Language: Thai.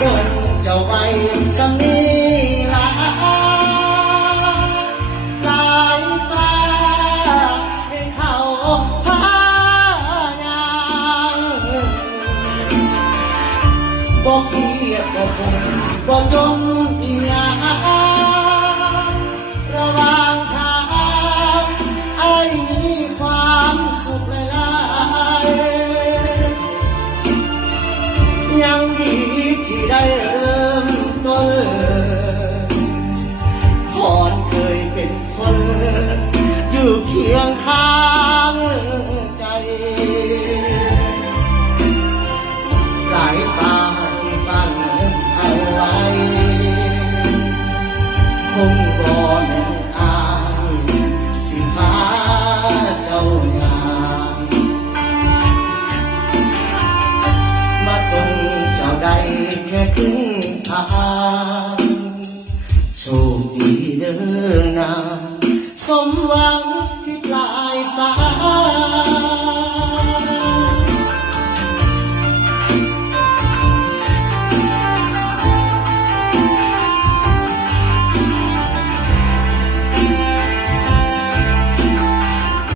ส่งเจ้าไปจำนี้ลาลายฟ้าให้เขาพายางบอกเกียดบอกคงบอกจงอีหยังระหว่างทางไอ้มีความสุขหลายๆยังดีที่ได้เริ่มต้นก่อนเคยเป็นคนอยู่เคียงข้างใจหลายตาที่ฟังเอาไว้คงบ่แม่นอายสิพาเจ้ายามมาส่งเจ้าได้แค่ครึ่งทางโชคดีเด้อนาสมหวังที่ปลา